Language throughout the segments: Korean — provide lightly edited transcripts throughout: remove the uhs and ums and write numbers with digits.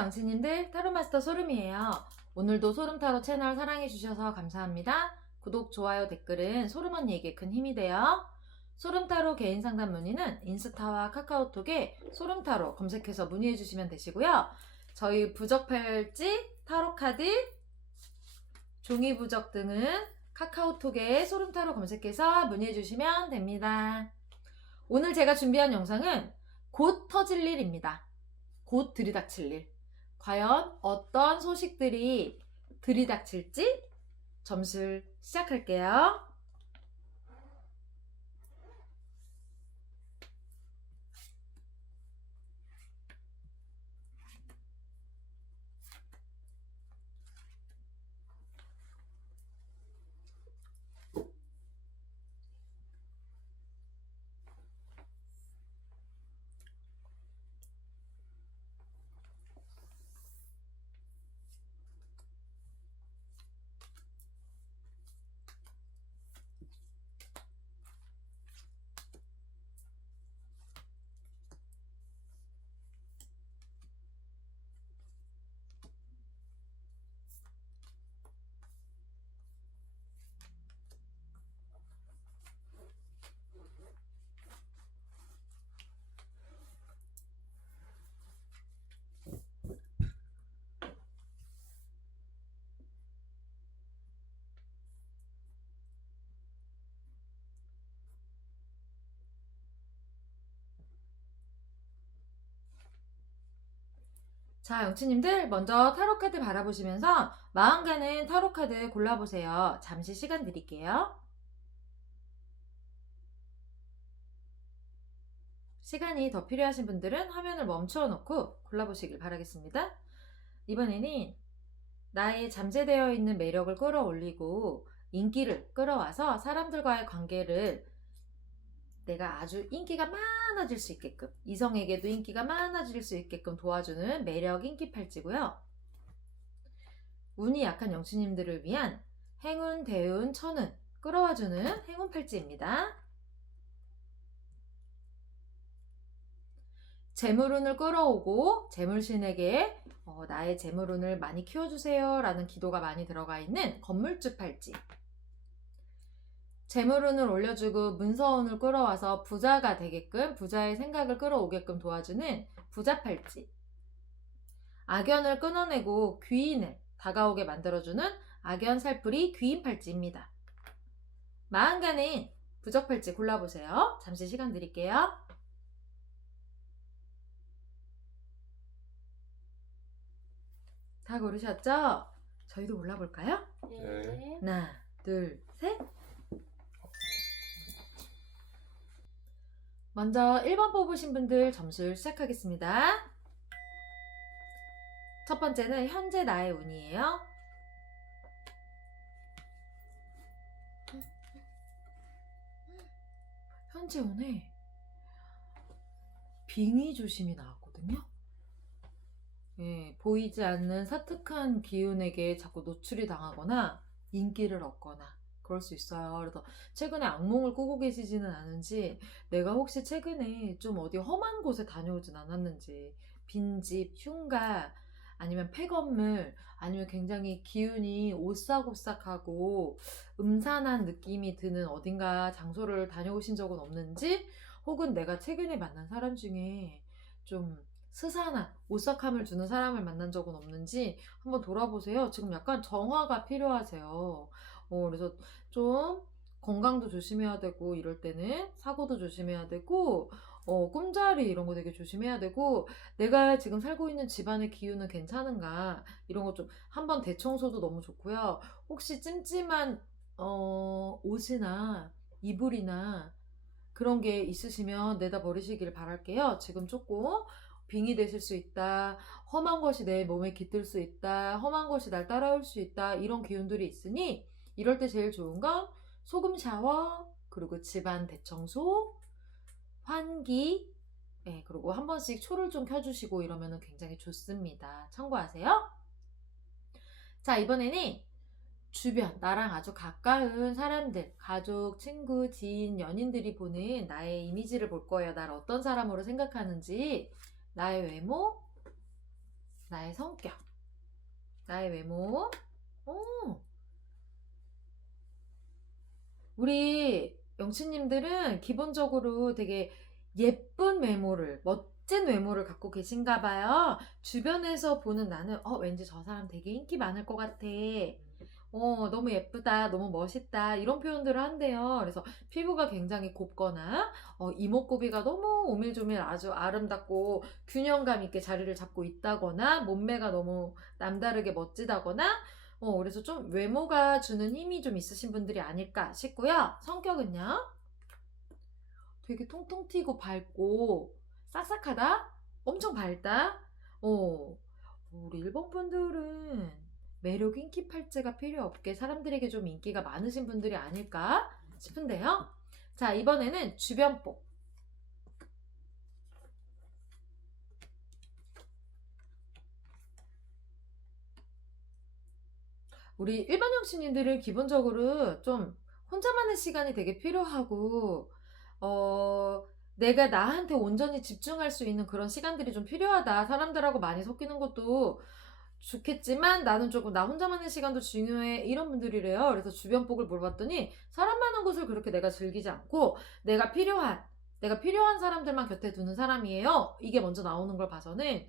영치님들, 타로마스터 소름이에요. 오늘도 소름타로 채널 사랑해주셔서 감사합니다. 구독, 좋아요, 댓글은 소름언니에게 큰 힘이 돼요. 소름타로 개인 상담 문의는 인스타와 카카오톡에 소름타로 검색해서 문의해주시면 되시고요. 저희 부적 팔찌, 타로카드, 종이 부적 등은 카카오톡에 소름타로 검색해서 문의해주시면 됩니다. 오늘 제가 준비한 영상은 곧 터질 일입니다. 곧 들이닥칠 일. 과연 어떤 소식들이 들이닥칠지 점술 시작할게요. 자, 영치님들 먼저 타로카드 바라보시면서 마음 가는 타로카드 골라보세요. 잠시 시간 드릴게요. 시간이 더 필요하신 분들은 화면을 멈춰 놓고 골라보시길 바라겠습니다. 이번에는 나의 잠재되어 있는 매력을 끌어올리고 인기를 끌어와서 사람들과의 관계를 내가 아주 인기가 많아질 수 있게끔, 이성에게도 인기가 많아질 수 있게끔 도와주는 매력 인기 팔찌고요. 운이 약한 영치님들을 위한 행운, 대운, 천운 끌어와주는 행운 팔찌입니다. 재물운을 끌어오고 재물신에게 나의 재물운을 많이 키워주세요 라는 기도가 많이 들어가 있는 건물주 팔찌. 재물운을 올려주고 문서운을 끌어와서 부자가 되게끔, 부자의 생각을 끌어오게끔 도와주는 부자 팔찌. 악연을 끊어내고 귀인을 다가오게 만들어주는 악연 살풀이 귀인 팔찌입니다. 마음 가는 부적 팔찌 골라보세요. 잠시 시간 드릴게요. 다 고르셨죠? 저희도 골라볼까요? 네. 하나, 둘, 셋. 먼저 1번 뽑으신 분들 점수를 시작하겠습니다. 첫 번째는 현재 나의 운이에요. 현재 운에 빙의 조심이 나왔거든요. 예, 보이지 않는 사특한 기운에게 자꾸 노출이 당하거나 인기를 얻거나 그럴 수 있어요. 그래서 최근에 악몽을 꾸고 계시지는 않은지, 내가 혹시 최근에 좀 어디 험한 곳에 다녀오진 않았는지, 빈집, 흉가, 아니면 폐건물, 아니면 굉장히 기운이 오싹오싹하고 음산한 느낌이 드는 어딘가 장소를 다녀오신 적은 없는지, 혹은 내가 최근에 만난 사람 중에 좀 스산한 오싹함을 주는 사람을 만난 적은 없는지 한번 돌아보세요. 지금 약간 정화가 필요하세요. 그래서 좀 건강도 조심해야 되고, 이럴 때는 사고도 조심해야 되고, 꿈자리 이런 거 되게 조심해야 되고, 내가 지금 살고 있는 집안의 기운은 괜찮은가 이런 거 좀 한번 대청소도 너무 좋고요. 혹시 찜찜한 옷이나 이불이나 그런 게 있으시면 내다 버리시길 바랄게요. 지금 조금 빙의 되실 수 있다, 험한 것이 내 몸에 깃들 수 있다, 험한 것이 날 따라올 수 있다, 이런 기운들이 있으니 이럴 때 제일 좋은 건 소금 샤워, 그리고 집안 대청소, 환기, 그리고 한 번씩 초를 좀 켜주시고 이러면 굉장히 좋습니다. 참고하세요. 자, 이번에는 주변, 나랑 아주 가까운 사람들, 가족, 친구, 지인, 연인들이 보는 나의 이미지를 볼 거예요. 나를 어떤 사람으로 생각하는지, 나의 외모, 나의 성격, 나의 외모. 오, 우리 영치님들은 기본적으로 되게 예쁜 외모를, 멋진 외모를 갖고 계신가 봐요. 주변에서 보는 나는, 왠지 저 사람 되게 인기 많을 것 같아. 너무 예쁘다, 너무 멋있다, 이런 표현들을 한대요. 그래서 피부가 굉장히 곱거나, 이목구비가 너무 오밀조밀 아주 아름답고 균형감 있게 자리를 잡고 있다거나, 몸매가 너무 남다르게 멋지다거나, 그래서 좀 외모가 주는 힘이 좀 있으신 분들이 아닐까 싶고요. 성격은요? 되게 통통 튀고 밝고, 싹싹하다? 엄청 밝다? 우리 일본 분들은 매력 인기 팔찌가 필요 없게 사람들에게 좀 인기가 많으신 분들이 아닐까 싶은데요. 자, 이번에는 주변복. 우리 일반형 신인들은 기본적으로 좀 혼자만의 시간이 되게 필요하고, 내가 나한테 온전히 집중할 수 있는 그런 시간들이 좀 필요하다. 사람들하고 많이 섞이는 것도 좋겠지만 나는 조금 나 혼자만의 시간도 중요해. 이런 분들이래요. 그래서 주변복을 물어봤더니 사람 많은 곳을 그렇게 내가 즐기지 않고 내가 필요한 사람들만 곁에 두는 사람이에요. 이게 먼저 나오는 걸 봐서는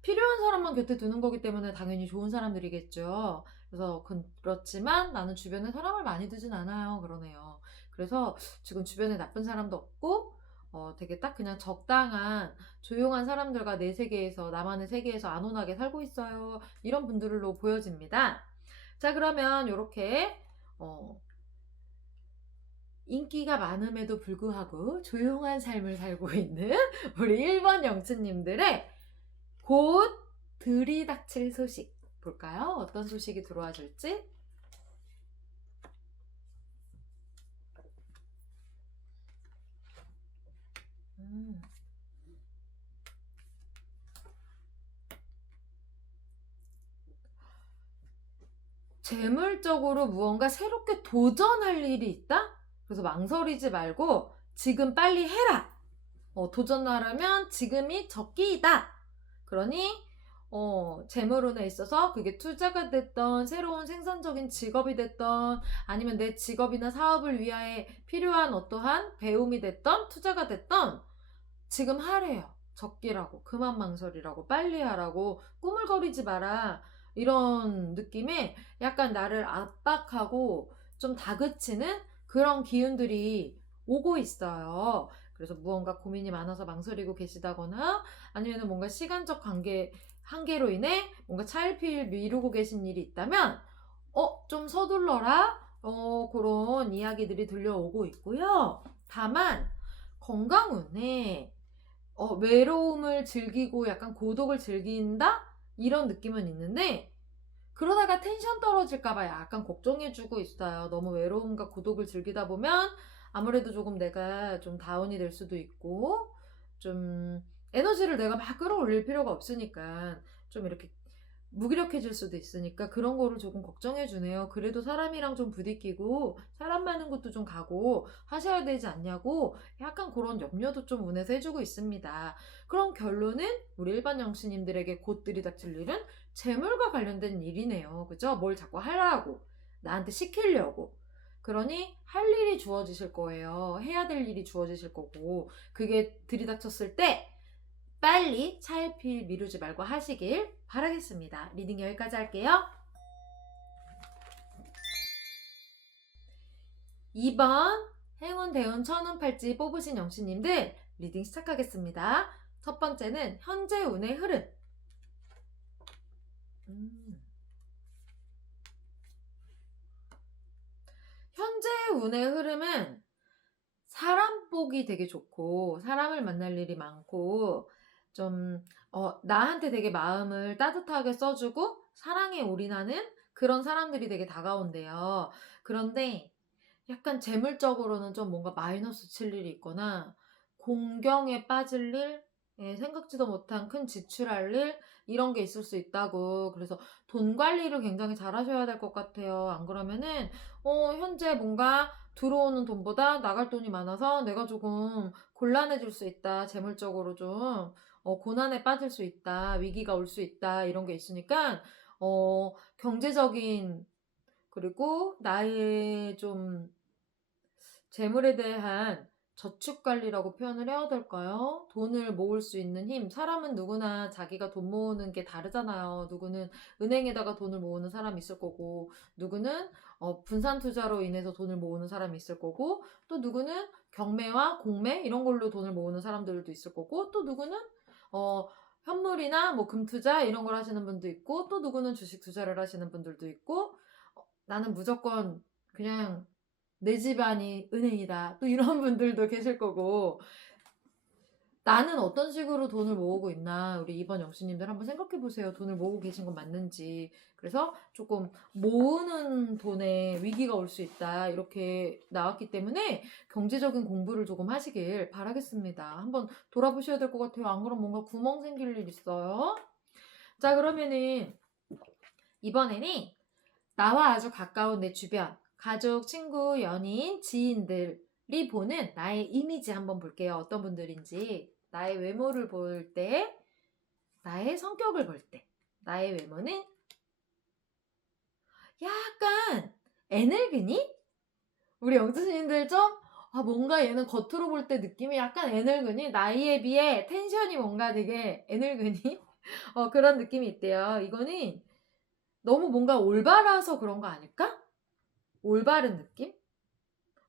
필요한 사람만 곁에 두는 거기 때문에 당연히 좋은 사람들이겠죠. 그래서 그렇지만 나는 주변에 사람을 많이 두진 않아요. 그러네요. 그래서 지금 주변에 나쁜 사람도 없고 되게 딱 그냥 적당한 조용한 사람들과 내 세계에서 나만의 세계에서 안온하게 살고 있어요. 이런 분들로 보여집니다. 자, 그러면 이렇게 인기가 많음에도 불구하고 조용한 삶을 살고 있는 우리 1번 영츠님들의 곧 들이닥칠 소식 볼까요? 어떤 소식이 들어와 줄지? 재물적으로 무언가 새롭게 도전할 일이 있다? 그래서 망설이지 말고 지금 빨리 해라! 도전하려면 지금이 적기이다! 그러니 재물운에 있어서 그게 투자가 됐던 새로운 생산적인 직업이 됐던 아니면 내 직업이나 사업을 위하여 필요한 어떠한 배움이 됐던 투자가 됐던 지금 하래요. 적기라고 그만 망설이라고 빨리 하라고 꾸물거리지 마라 이런 느낌의 약간 나를 압박하고 좀 다그치는 그런 기운들이 오고 있어요. 그래서 무언가 고민이 많아서 망설이고 계시다거나 아니면 뭔가 시간적 한계로 인해 뭔가 차일피일 미루고 계신 일이 있다면 좀 서둘러라 그런 이야기들이 들려오고 있고요. 다만 건강운에 외로움을 즐기고 약간 고독을 즐긴다? 이런 느낌은 있는데 그러다가 텐션 떨어질까봐 약간 걱정해주고 있어요. 너무 외로움과 고독을 즐기다 보면 아무래도 조금 내가 좀 다운이 될 수도 있고 좀 에너지를 내가 막 끌어올릴 필요가 없으니까 좀 이렇게 무기력해질 수도 있으니까 그런 거를 조금 걱정해 주네요. 그래도 사람이랑 좀 부딪히고 사람 많은 곳도 좀 가고 하셔야 되지 않냐고 약간 그런 염려도 좀 운에서 해주고 있습니다. 그럼 결론은 우리 일반 영신님들에게 곧 들이닥칠 일은 재물과 관련된 일이네요. 그죠? 뭘 자꾸 하라고 나한테 시키려고 그러니 할 일이 주어지실 거예요. 해야 될 일이 주어지실 거고 그게 들이닥쳤을 때 빨리 차일피일 미루지 말고 하시길 바라겠습니다. 리딩 여기까지 할게요. 2번 행운, 대운, 천운, 팔찌 뽑으신 영신님들 리딩 시작하겠습니다. 첫 번째는 현재 운의 흐름. 현재 운의 흐름은 사람 보기 되게 좋고 사람을 만날 일이 많고 좀 나한테 되게 마음을 따뜻하게 써주고 사랑에 올인하는 그런 사람들이 되게 다가온대요. 그런데 약간 재물적으로는 좀 뭔가 마이너스 칠 일이 있거나 공경에 빠질 일, 생각지도 못한 큰 지출할 일 이런 게 있을 수 있다고. 그래서 돈 관리를 굉장히 잘 하셔야 될 것 같아요. 안 그러면은 현재 뭔가 들어오는 돈보다 나갈 돈이 많아서 내가 조금 곤란해질 수 있다. 재물적으로 좀 고난에 빠질 수 있다, 위기가 올 수 있다, 이런 게 있으니까, 경제적인, 그리고 나의 좀 재물에 대한 저축 관리라고 표현을 해야 될까요? 돈을 모을 수 있는 힘. 사람은 누구나 자기가 돈 모으는 게 다르잖아요. 누구는 은행에다가 돈을 모으는 사람이 있을 거고, 누구는 분산 투자로 인해서 돈을 모으는 사람이 있을 거고, 또 누구는 경매와 공매 이런 걸로 돈을 모으는 사람들도 있을 거고, 또 누구는 어, 현물이나 뭐 금투자 이런 걸 하시는 분도 있고, 또 누구는 주식 투자를 하시는 분들도 있고, 나는 무조건 그냥 내 집안이 은행이다. 또 이런 분들도 계실 거고, 나는 어떤 식으로 돈을 모으고 있나, 우리 이번 영수님들 한번 생각해 보세요. 돈을 모으고 계신 건 맞는지. 그래서 조금 모으는 돈에 위기가 올 수 있다, 이렇게 나왔기 때문에 경제적인 공부를 조금 하시길 바라겠습니다. 한번 돌아보셔야 될 것 같아요. 안 그러면 뭔가 구멍 생길 일 있어요. 자, 그러면은 이번에는 나와 아주 가까운 내 주변, 가족, 친구, 연인, 지인들이 보는 나의 이미지 한번 볼게요. 어떤 분들인지. 나의 외모를 볼 때, 나의 성격을 볼 때, 나의 외모는 약간 애늙은이? 우리 영수님들 좀, 뭔가 얘는 겉으로 볼 때 느낌이 약간 애늙은이? 나이에 비해 텐션이 뭔가 되게 애늙은이? 그런 느낌이 있대요. 이거는 너무 뭔가 올바라서 그런 거 아닐까? 올바른 느낌?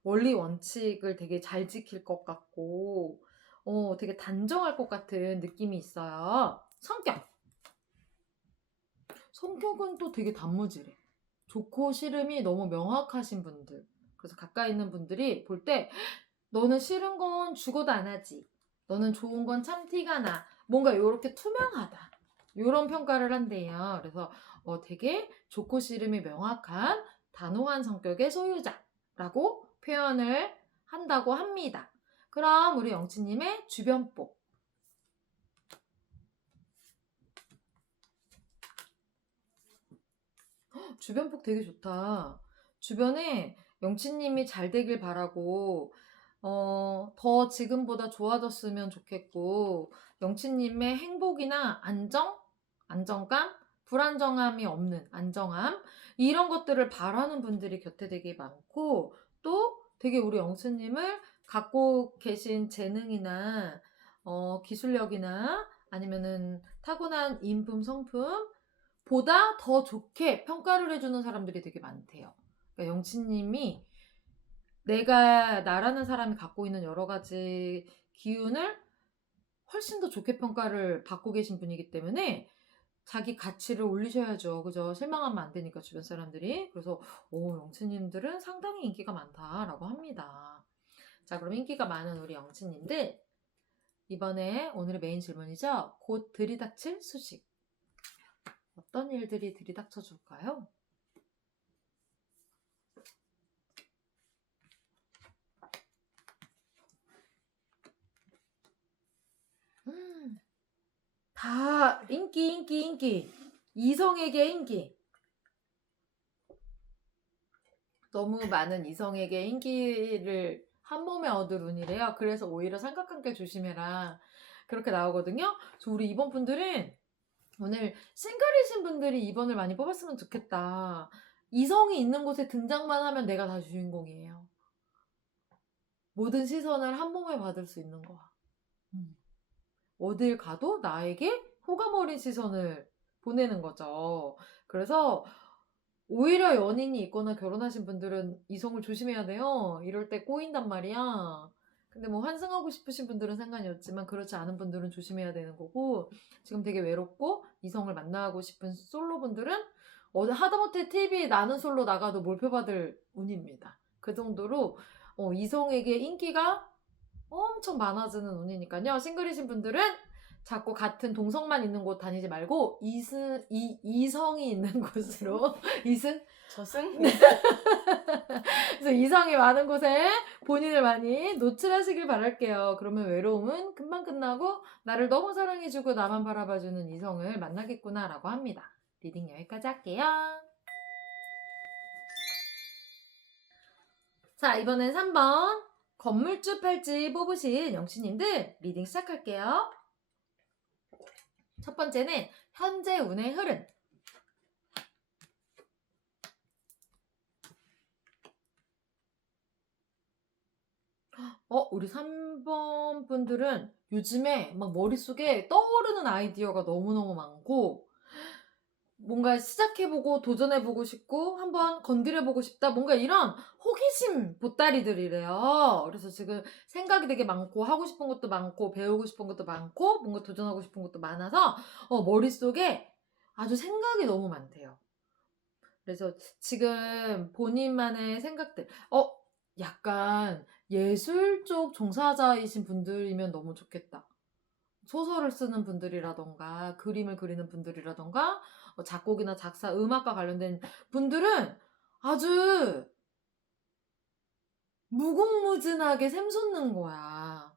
원리 원칙을 되게 잘 지킬 것 같고, 되게 단정할 것 같은 느낌이 있어요. 성격은 또 되게 단무지래. 좋고 싫음이 너무 명확하신 분들. 그래서 가까이 있는 분들이 볼 때, 너는 싫은 건 죽어도 안 하지. 너는 좋은 건 참 티가 나. 뭔가 요렇게 투명하다. 요런 평가를 한대요. 그래서 되게 좋고 싫음이 명확한 단호한 성격의 소유자라고 표현을 한다고 합니다. 그럼 우리 영치님의 주변복. 주변복 되게 좋다. 주변에 영치님이 잘 되길 바라고, 더 지금보다 좋아졌으면 좋겠고, 영치님의 행복이나 안정감, 불안정함이 없는 안정함, 이런 것들을 바라는 분들이 곁에 되게 많고, 또 되게 우리 영치님을 갖고 계신 재능이나, 기술력이나, 아니면은 타고난 인품, 성품, 보다 더 좋게 평가를 해주는 사람들이 되게 많대요. 그러니까 영치님이 내가 나라는 사람이 갖고 있는 여러 가지 기운을 훨씬 더 좋게 평가를 받고 계신 분이기 때문에 자기 가치를 올리셔야죠. 그죠? 실망하면 안 되니까 주변 사람들이. 그래서 영치님들은 상당히 인기가 많다라고 합니다. 자, 그럼 인기가 많은 우리 영치님들, 이번에 오늘의 메인 질문이죠. 곧 들이닥칠 소식. 어떤 일들이 들이닥쳐 줄까요? 다 인기. 이성에게 인기. 너무 많은 이성에게 인기를 한 몸에 얻을 운이래요. 그래서 오히려 삼각관계 조심해라. 그렇게 나오거든요. 그래서 우리 이번 분들은 오늘 싱글이신 분들이 2번을 많이 뽑았으면 좋겠다. 이성이 있는 곳에 등장만 하면 내가 다 주인공이에요. 모든 시선을 한 몸에 받을 수 있는 거야. 어딜 가도 나에게 호감 어린 시선을 보내는 거죠. 그래서 오히려 연인이 있거나 결혼하신 분들은 이성을 조심해야 돼요. 이럴 때 꼬인단 말이야. 근데 뭐 환승하고 싶으신 분들은 상관이 없지만 그렇지 않은 분들은 조심해야 되는 거고, 지금 되게 외롭고 이성을 만나고 싶은 솔로분들은 하다못해 TV 나는 솔로 나가도 몰표받을 운입니다. 그 정도로 이성에게 인기가 엄청 많아지는 운이니까요. 싱글이신 분들은 자꾸 같은 동성만 있는 곳 다니지 말고 이성이 있는 곳으로 이승? 저승? 그래서 이성이 많은 곳에 본인을 많이 노출하시길 바랄게요. 그러면 외로움은 금방 끝나고 나를 너무 사랑해주고 나만 바라봐주는 이성을 만나겠구나라고 합니다. 리딩 여기까지 할게요. 자, 이번엔 3번 건물주 팔찌 뽑으신 영씨님들 리딩 시작할게요. 첫 번째는 현재 운의 흐름. 우리 3번 분들은 요즘에 막 머릿속에 떠오르는 아이디어가 너무너무 많고, 뭔가 시작해보고 도전해보고 싶고 한번 건드려보고 싶다, 뭔가 이런 호기심 보따리들이래요. 그래서 지금 생각이 되게 많고 하고 싶은 것도 많고 배우고 싶은 것도 많고 뭔가 도전하고 싶은 것도 많아서 머릿속에 아주 생각이 너무 많대요. 그래서 지금 본인만의 생각들, 약간 예술 쪽 종사자이신 분들이면 너무 좋겠다. 소설을 쓰는 분들이라던가 그림을 그리는 분들이라던가 작곡이나 작사, 음악과 관련된 분들은 아주 무궁무진하게 샘솟는 거야.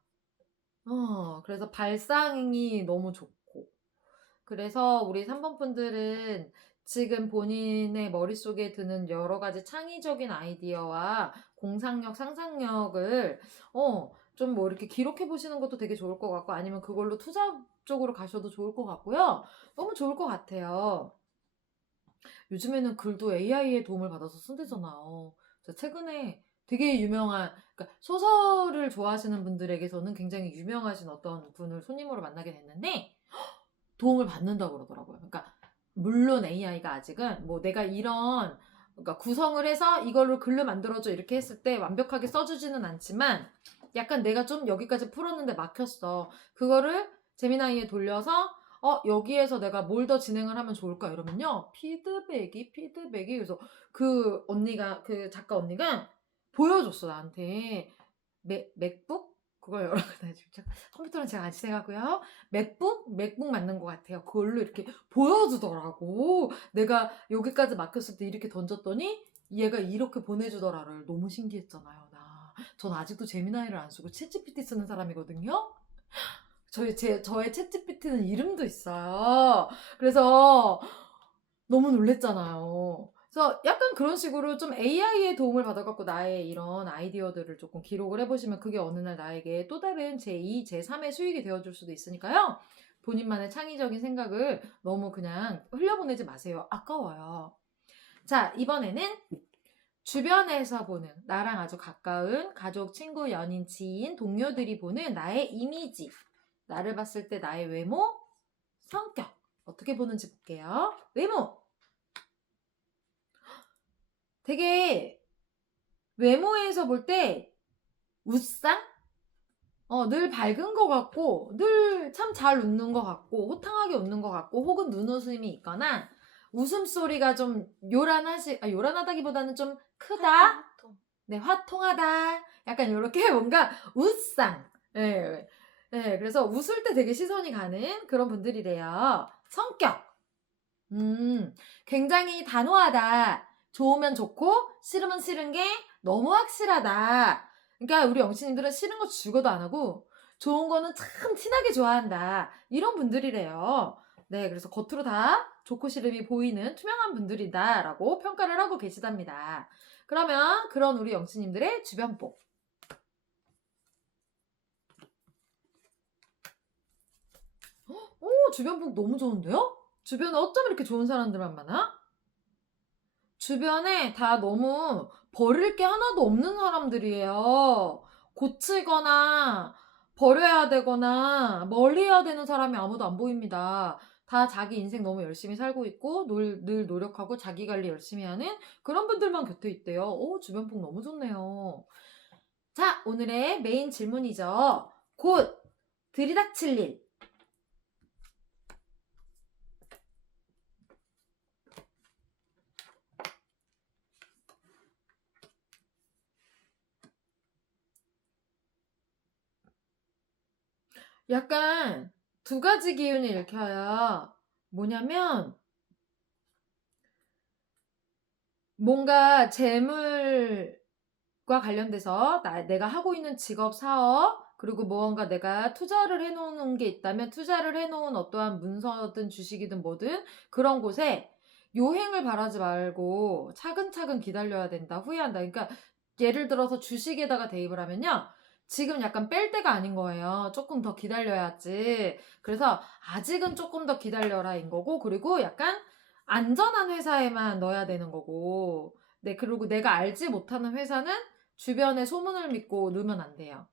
그래서 발상이 너무 좋고. 그래서 우리 3번 분들은 지금 본인의 머릿속에 드는 여러 가지 창의적인 아이디어와 공상력, 상상력을 좀 뭐 이렇게 기록해 보시는 것도 되게 좋을 것 같고, 아니면 그걸로 투자 쪽으로 가셔도 좋을 것 같고요. 너무 좋을 것 같아요. 요즘에는 글도 AI의 도움을 받아서 쓴대잖아요. 제가 최근에 되게 유명한, 그러니까 소설을 좋아하시는 분들에게서는 굉장히 유명하신 어떤 분을 손님으로 만나게 됐는데 도움을 받는다고 그러더라고요. 그러니까 물론 AI가 아직은 뭐 내가 이런, 그러니까 구성을 해서 이걸로 글로 만들어줘 이렇게 했을 때 완벽하게 써주지는 않지만, 약간 내가 좀 여기까지 풀었는데 막혔어. 그거를 제미나이에 돌려서 여기에서 내가 뭘 더 진행을 하면 좋을까 이러면요, 피드백이 그래서 그 작가 언니가 보여줬어 나한테. 맥북 그걸 여러 가지 진짜 컴퓨터는 제가 안 지내가고요. 맥북 맞는 것 같아요. 그걸로 이렇게 보여주더라고. 내가 여기까지 막혔을 때 이렇게 던졌더니 얘가 이렇게 보내주더라를. 너무 신기했잖아요. 전 아직도 제미나이를 안 쓰고 챗GPT 쓰는 사람이거든요. 저의 챗GPT는 이름도 있어요. 그래서 너무 놀랬잖아요. 그래서 약간 그런 식으로 좀 AI의 도움을 받아갖고 나의 이런 아이디어들을 조금 기록을 해보시면 그게 어느 날 나에게 또 다른 제2, 제3의 수익이 되어줄 수도 있으니까요. 본인만의 창의적인 생각을 너무 그냥 흘려보내지 마세요. 아까워요. 자, 이번에는 주변에서 보는, 나랑 아주 가까운 가족, 친구, 연인, 지인, 동료들이 보는 나의 이미지. 나를 봤을 때 나의 외모, 성격. 어떻게 보는지 볼게요. 외모. 되게 외모에서 볼 때 웃상? 늘 밝은 것 같고, 늘 참 잘 웃는 것 같고, 호탕하게 웃는 것 같고, 혹은 눈웃음이 있거나, 웃음소리가 좀 요란하다기보다는 좀 크다? 네, 화통하다. 약간 이렇게 뭔가 웃상. 예, 예, 그래서 웃을 때 되게 시선이 가는 그런 분들이래요. 성격. 굉장히 단호하다. 좋으면 좋고, 싫으면 싫은 게 너무 확실하다. 그러니까 우리 영치님들은 싫은 거 죽어도 안 하고, 좋은 거는 참 티나게 좋아한다. 이런 분들이래요. 네, 그래서 겉으로 다 좋고 싫음이 보이는 투명한 분들이다라고 평가를 하고 계시답니다. 그러면 그런 우리 영치님들의 주변복. 주변복 너무 좋은데요? 주변에 어쩜 이렇게 좋은 사람들만 많아? 주변에 다 너무 버릴 게 하나도 없는 사람들이에요. 고치거나 버려야 되거나 멀리해야 되는 사람이 아무도 안 보입니다. 다 자기 인생 너무 열심히 살고 있고 늘 노력하고 자기 관리 열심히 하는 그런 분들만 곁에 있대요. 주변복 너무 좋네요. 자, 오늘의 메인 질문이죠. 곧 들이닥칠 일. 약간 두 가지 기운이 일켜요. 뭐냐면 뭔가 재물과 관련돼서 내가 하고 있는 직업, 사업, 그리고 무언가 내가 투자를 해놓은 게 있다면 투자를 해놓은 어떠한 문서든 주식이든 뭐든 그런 곳에 요행을 바라지 말고 차근차근 기다려야 된다, 후회한다. 그러니까 예를 들어서 주식에다가 대입을 하면요, 지금 약간 뺄 때가 아닌 거예요. 조금 더 기다려야지. 그래서 아직은 조금 더 기다려라인 거고, 그리고 약간 안전한 회사에만 넣어야 되는 거고, 네, 그리고 내가 알지 못하는 회사는 주변의 소문을 믿고 넣으면 안 돼요.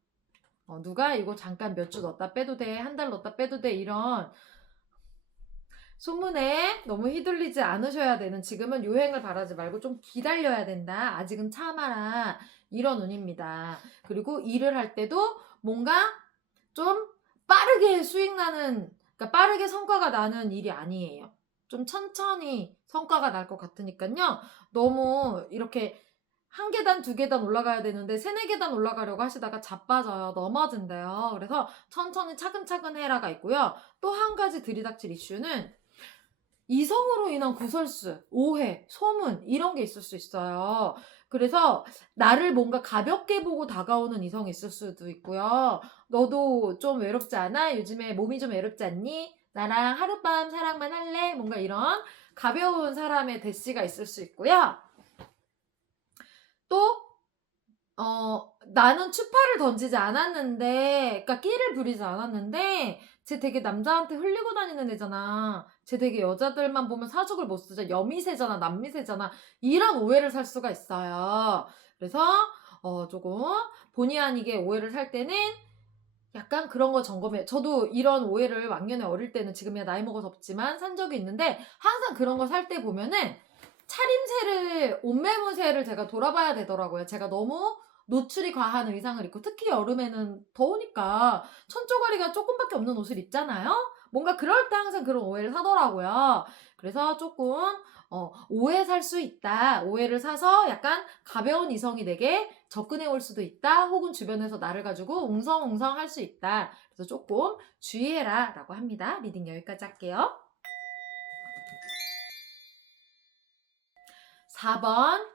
누가 이거 잠깐 몇 주 넣었다 빼도 돼, 한 달 넣었다 빼도 돼, 이런 소문에 너무 휘둘리지 않으셔야 되는, 지금은 요행을 바라지 말고 좀 기다려야 된다. 아직은 참아라. 이런 운입니다. 그리고 일을 할 때도 뭔가 좀 빠르게 수익 나는, 그러니까 빠르게 성과가 나는 일이 아니에요. 좀 천천히 성과가 날 것 같으니까요. 너무 이렇게 한 계단, 두 계단 올라가야 되는데 세네 계단 올라가려고 하시다가 자빠져요. 넘어진대요. 그래서 천천히 차근차근 해라가 있고요. 또 한 가지 들이닥칠 이슈는 이성으로 인한 구설수, 오해, 소문 이런 게 있을 수 있어요. 그래서 나를 뭔가 가볍게 보고 다가오는 이성이 있을 수도 있고요. 너도 좀 외롭지 않아? 요즘에 몸이 좀 외롭지 않니? 나랑 하룻밤 사랑만 할래? 뭔가 이런 가벼운 사람의 대시가 있을 수 있고요. 또 나는 추파를 던지지 않았는데, 그러니까 끼를 부리지 않았는데, 쟤 되게 남자한테 흘리고 다니는 애잖아. 쟤 되게 여자들만 보면 사족을 못 쓰잖아. 여미새잖아, 남미새잖아. 이런 오해를 살 수가 있어요. 그래서, 조금 본의 아니게 오해를 살 때는 약간 그런 거 점검해. 저도 이런 오해를 왕년에 어릴 때는, 지금이야 나이 먹어서 없지만 산 적이 있는데, 항상 그런 거 살 때 보면은 차림새를, 옷매무새를 제가 돌아봐야 되더라고요. 제가 너무 노출이 과한 의상을 입고, 특히 여름에는 더우니까 천조가리가 조금밖에 없는 옷을 입잖아요. 뭔가 그럴 때 항상 그런 오해를 사더라고요. 그래서 조금 오해 살 수 있다. 오해를 사서 약간 가벼운 이성이 내게 접근해 올 수도 있다. 혹은 주변에서 나를 가지고 웅성웅성 할 수 있다. 그래서 조금 주의해라 라고 합니다. 리딩 여기까지 할게요. 4번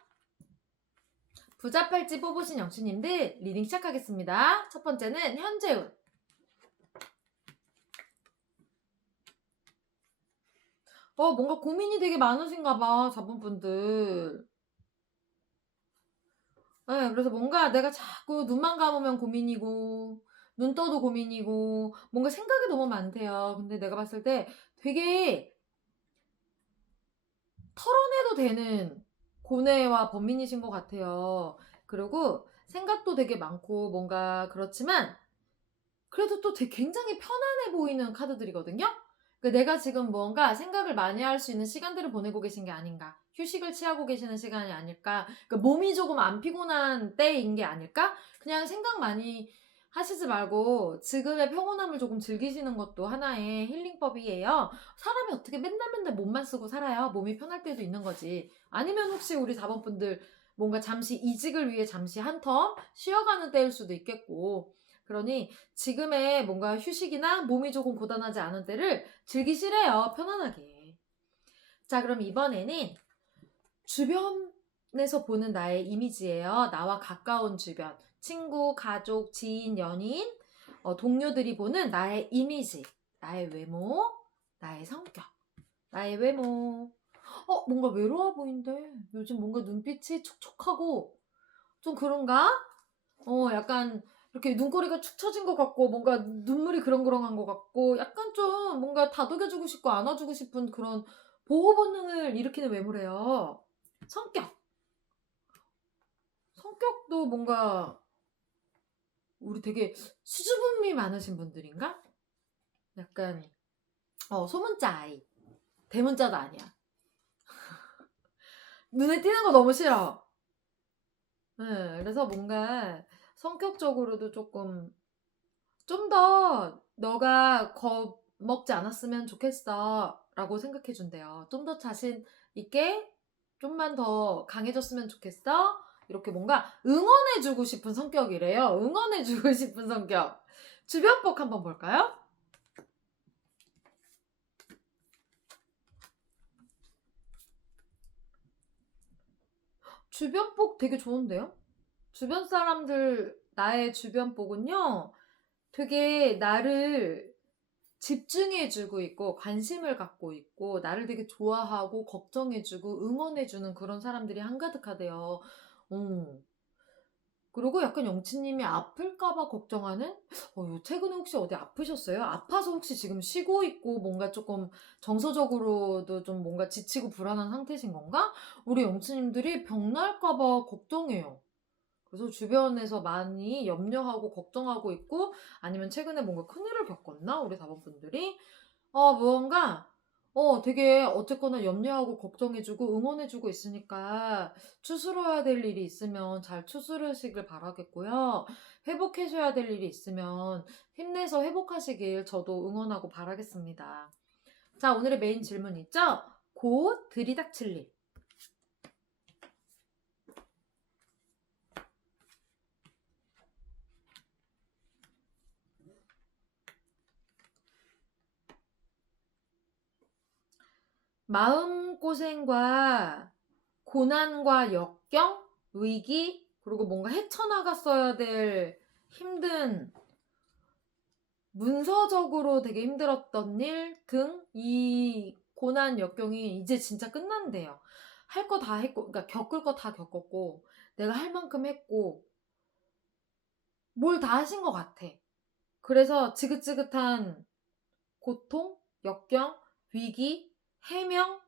부자팔찌 뽑으신 영수님들 리딩 시작하겠습니다. 첫 번째는 현재운. 뭔가 고민이 되게 많으신가 봐, 자분분들. 네, 그래서 뭔가 내가 자꾸 눈만 감으면 고민이고, 눈 떠도 고민이고, 뭔가 생각이 너무 많대요. 근데 내가 봤을 때 되게 털어내도 되는 고뇌와 범민이신 것 같아요. 그리고 생각도 되게 많고 뭔가 그렇지만 그래도 또 되게 굉장히 편안해 보이는 카드들이거든요. 그러니까 내가 지금 뭔가 생각을 많이 할 수 있는 시간들을 보내고 계신 게 아닌가, 휴식을 취하고 계시는 시간이 아닐까, 그러니까 몸이 조금 안 피곤한 때인 게 아닐까. 그냥 생각 많이 하시지 말고 지금의 평온함을 조금 즐기시는 것도 하나의 힐링법이에요. 사람이 어떻게 맨날 맨날 몸만 쓰고 살아요. 몸이 편할 때도 있는 거지. 아니면 혹시 우리 4번 분들 뭔가 잠시 이직을 위해 잠시 한 텀 쉬어가는 때일 수도 있겠고, 그러니 지금의 뭔가 휴식이나 몸이 조금 고단하지 않은 때를 즐기시래요. 편안하게. 자, 그럼 이번에는 주변에서 보는 나의 이미지예요. 나와 가까운 주변. 친구, 가족, 지인, 연인, 동료들이 보는 나의 이미지. 나의 외모, 나의 성격, 나의 외모. 뭔가 외로워 보인대. 요즘 뭔가 눈빛이 촉촉하고 좀 그런가? 약간 이렇게 눈꼬리가 축 처진 것 같고 뭔가 눈물이 그렁그렁한 것 같고 약간 좀 뭔가 다독여주고 싶고 안아주고 싶은 그런 보호 본능을 일으키는 외모래요. 성격. 성격도 뭔가 우리 되게 수줍음이 많으신 분들인가? 약간 소문자 아이. 대문자도 아니야. 눈에 띄는 거 너무 싫어. 네, 그래서 뭔가 성격적으로도 조금 좀 더 너가 겁먹지 않았으면 좋겠어 라고 생각해 준대요. 좀 더 자신 있게 좀만 더 강해졌으면 좋겠어. 이렇게 뭔가 응원해주고 싶은 성격이래요. 응원해주고 싶은 성격. 주변복 한번 볼까요? 주변복 되게 좋은데요? 주변 사람들, 나의 주변복은요, 되게 나를 집중해주고 있고 관심을 갖고 있고 나를 되게 좋아하고 걱정해주고 응원해주는 그런 사람들이 한가득하대요. 어. 그리고 약간 영치님이 아플까봐 걱정하는? 요 최근에 혹시 어디 아프셨어요? 아파서 혹시 지금 쉬고 있고 뭔가 조금 정서적으로도 좀 뭔가 지치고 불안한 상태신 건가? 우리 영치님들이 병 날까봐 걱정해요. 그래서 주변에서 많이 염려하고 걱정하고 있고, 아니면 최근에 뭔가 큰일을 겪었나? 우리 다번분들이 무언가 되게 어쨌거나 염려하고 걱정해주고 응원해주고 있으니까 추스러야 될 일이 있으면 잘 추스르시길 바라겠고요. 회복하셔야 될 일이 있으면 힘내서 회복하시길 저도 응원하고 바라겠습니다. 자, 오늘의 메인 질문 있죠? 곧 들이닥칠 일. 마음고생과 고난과 역경, 위기, 그리고 뭔가 헤쳐나갔어야 될 힘든, 문서적으로 되게 힘들었던 일 등 이 고난 역경이 이제 진짜 끝난대요. 할 거 다 했고, 그러니까 겪을 거 다 겪었고, 내가 할 만큼 했고, 뭘 다 하신 것 같아. 그래서 지긋지긋한 고통, 역경, 위기, 해명,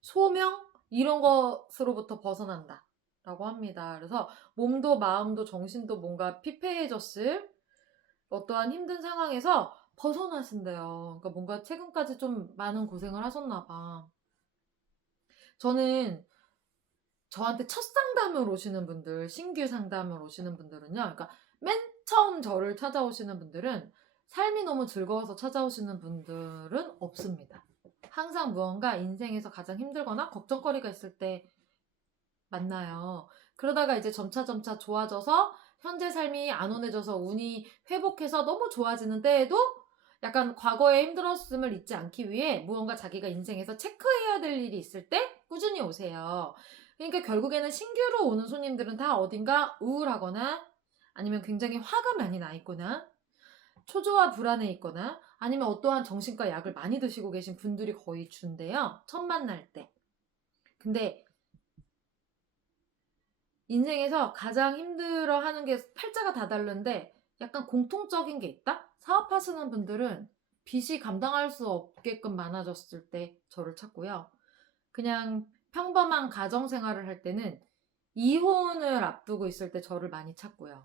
소명 이런 것으로부터 벗어난다 라고 합니다. 그래서 몸도 마음도 정신도 뭔가 피폐해졌을 어떠한 힘든 상황에서 벗어나신대요. 그러니까 뭔가 최근까지 좀 많은 고생을 하셨나 봐. 저는 저한테 첫 상담을 오시는 분들, 신규 상담을 오시는 분들은요. 그러니까 맨 처음 저를 찾아오시는 분들은 삶이 너무 즐거워서 찾아오시는 분들은 없습니다. 항상 무언가 인생에서 가장 힘들거나 걱정거리가 있을 때 만나요. 그러다가 이제 점차 좋아져서 현재 삶이 안온해져서 운이 회복해서 너무 좋아지는 때에도 약간 과거의 힘들었음을 잊지 않기 위해 무언가 자기가 인생에서 체크해야 될 일이 있을 때 꾸준히 오세요. 그러니까 결국에는 신규로 오는 손님들은 다 어딘가 우울하거나 아니면 굉장히 화가 많이 나 있거나 초조와 불안해 있거나 아니면 어떠한 정신과 약을 많이 드시고 계신 분들이 거의 준대요. 첫 만날 때. 근데 인생에서 가장 힘들어하는 게 팔자가 다 다른데 약간 공통적인 게 있다? 사업하시는 분들은 빚이 감당할 수 없게끔 많아졌을 때 저를 찾고요. 그냥 평범한 가정생활을 할 때는 이혼을 앞두고 있을 때 저를 많이 찾고요.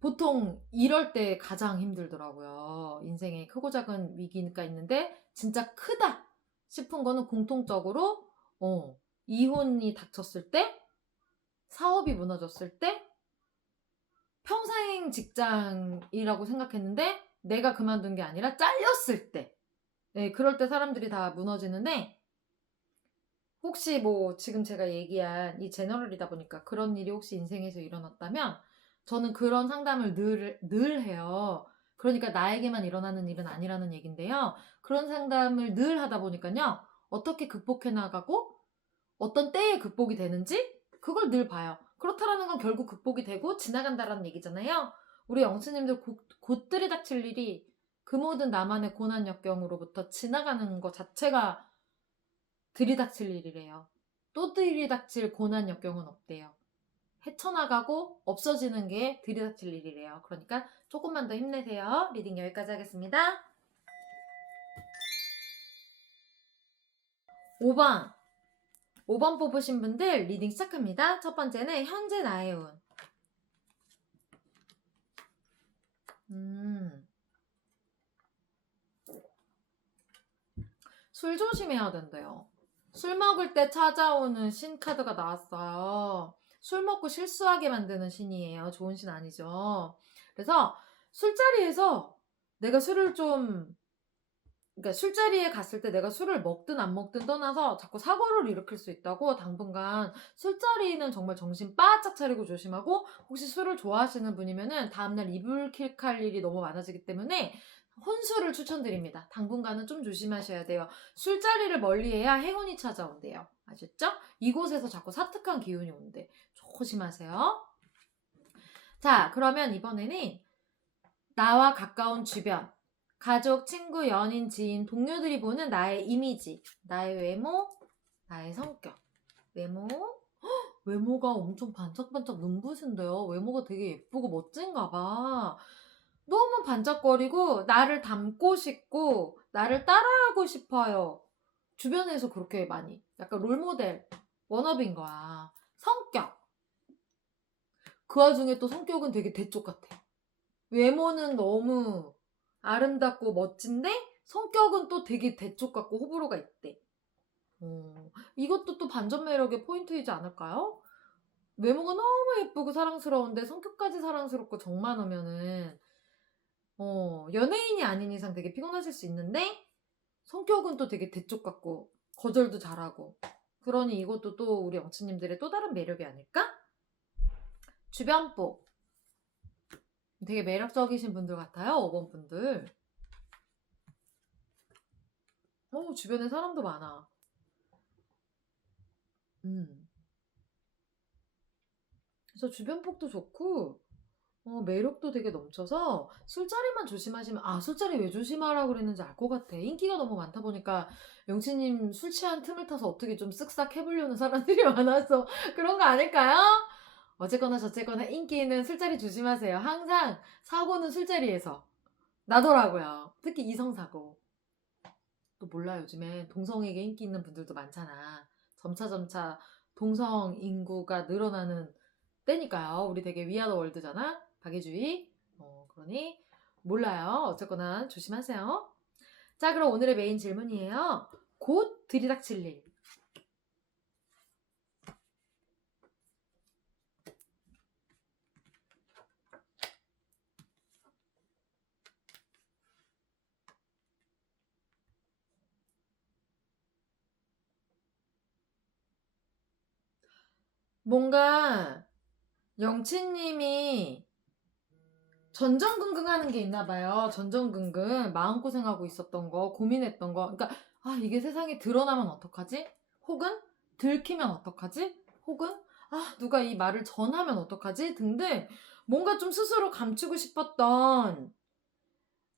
보통 이럴 때 가장 힘들더라고요. 인생에 크고 작은 위기가 있는데 진짜 크다 싶은 거는 공통적으로 이혼이 닥쳤을 때, 사업이 무너졌을 때, 평생 직장이라고 생각했는데 내가 그만둔 게 아니라 잘렸을 때, 네, 그럴 때 사람들이 다 무너지는데, 혹시 뭐 지금 제가 얘기한 이 제너럴이다 보니까 그런 일이 혹시 인생에서 일어났다면 저는 그런 상담을 늘 해요. 그러니까 나에게만 일어나는 일은 아니라는 얘긴데요. 그런 상담을 늘 하다 보니까요. 어떻게 극복해 나가고 어떤 때에 극복이 되는지 그걸 늘 봐요. 그렇다라는 건 결국 극복이 되고 지나간다라는 얘기잖아요. 우리 영수님들 곧 들이닥칠 일이 그 모든 나만의 고난 역경으로부터 지나가는 것 자체가 들이닥칠 일이래요. 또 들이닥칠 고난 역경은 없대요. 헤쳐나가고 없어지는 게 들이닥칠 일이래요. 그러니까 조금만 더 힘내세요. 리딩 여기까지 하겠습니다. 5번 뽑으신 분들 리딩 시작합니다. 첫 번째는 현재 나의 운. 술 조심해야 된대요. 술 먹을 때 찾아오는 신 카드가 나왔어요. 술 먹고 실수하게 만드는 신이에요. 좋은 신 아니죠. 그래서 술자리에서 내가 그러니까 술자리에 갔을 때 내가 술을 먹든 안 먹든 떠나서 자꾸 사고를 일으킬 수 있다고. 당분간 술자리는 정말 정신 바짝 차리고 조심하고, 혹시 술을 좋아하시는 분이면은 다음날 이불킥할 일이 너무 많아지기 때문에 혼술을 추천드립니다. 당분간은 좀 조심하셔야 돼요. 술자리를 멀리해야 행운이 찾아온대요. 아셨죠? 이곳에서 자꾸 사특한 기운이 온대. 조심하세요. 자, 그러면 이번에는 나와 가까운 주변, 가족, 친구, 연인, 지인, 동료들이 보는 나의 이미지, 나의 외모, 나의 성격. 외모? 외모가 엄청 반짝반짝 눈부신데요. 외모가 되게 예쁘고 멋진가 봐. 너무 반짝거리고 나를 닮고 싶고 나를 따라하고 싶어요. 주변에서 그렇게 많이 약간 롤모델 워너비인 거야. 성격. 그 와중에 또 성격은 되게 대쪽 같아. 외모는 너무 아름답고 멋진데 성격은 또 되게 대쪽 같고 호불호가 있대. 이것도 또 반전 매력의 포인트이지 않을까요? 외모가 너무 예쁘고 사랑스러운데 성격까지 사랑스럽고 정 많으면은 연예인이 아닌 이상 되게 피곤하실 수 있는데 성격은 또 되게 대쪽 같고 거절도 잘하고 그러니 이것도 또 우리 영치님들의 또 다른 매력이 아닐까? 주변복 되게 매력적이신 분들 같아요. 5번 분들. 주변에 사람도 많아. 그래서 주변복도 좋고 매력도 되게 넘쳐서 술자리만 조심하시면 술자리 왜 조심하라고 그랬는지 알 것 같아. 인기가 너무 많다 보니까 영치님 술 취한 틈을 타서 어떻게 좀 쓱싹 해보려는 사람들이 많아서 그런 거 아닐까요? 어쨌거나 저쨌거나 인기는 술자리 조심하세요. 항상 사고는 술자리에서 나더라고요. 특히 이성사고. 또 몰라 요즘에 동성에게 인기 있는 분들도 많잖아. 점차 동성 인구가 늘어나는 때니까요. 우리 되게 위아더 월드잖아. 박애주의. 그러니 몰라요. 어쨌거나 조심하세요. 자, 그럼 오늘의 메인 질문이에요. 곧 들이닥칠 일. 뭔가 영치님이 전전긍긍하는 게 있나 봐요. 전전긍긍. 마음고생하고 있었던 거, 고민했던 거. 그러니까 이게 세상에 드러나면 어떡하지? 혹은 들키면 어떡하지? 혹은 누가 이 말을 전하면 어떡하지? 등등 뭔가 좀 스스로 감추고 싶었던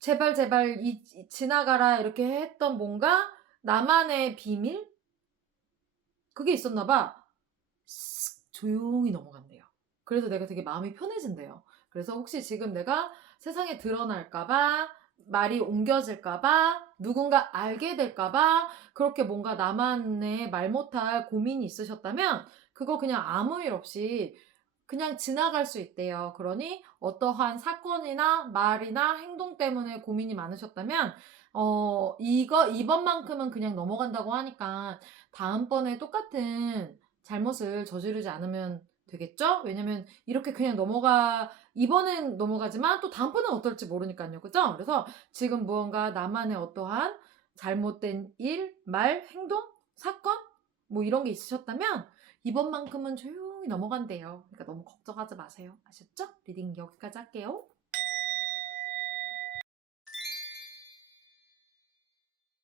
제발 지나가라 이렇게 했던 뭔가 나만의 비밀? 그게 있었나 봐. 쓱 조용히 넘어간대요. 그래서 내가 되게 마음이 편해진대요. 그래서 혹시 지금 내가 세상에 드러날까봐, 말이 옮겨질까봐, 누군가 알게 될까봐, 그렇게 뭔가 나만의 말 못할 고민이 있으셨다면, 그거 그냥 아무 일 없이 그냥 지나갈 수 있대요. 그러니 어떠한 사건이나 말이나 행동 때문에 고민이 많으셨다면, 이번만큼은 그냥 넘어간다고 하니까, 다음번에 똑같은 잘못을 저지르지 않으면 되겠죠? 왜냐면 이렇게 그냥 이번엔 넘어가지만 또 다음번엔 어떨지 모르니까요. 그죠? 그래서 지금 무언가 나만의 어떠한 잘못된 일, 말, 행동, 사건? 뭐 이런 게 있으셨다면 이번만큼은 조용히 넘어간대요. 그러니까 너무 걱정하지 마세요. 아셨죠? 리딩 여기까지 할게요.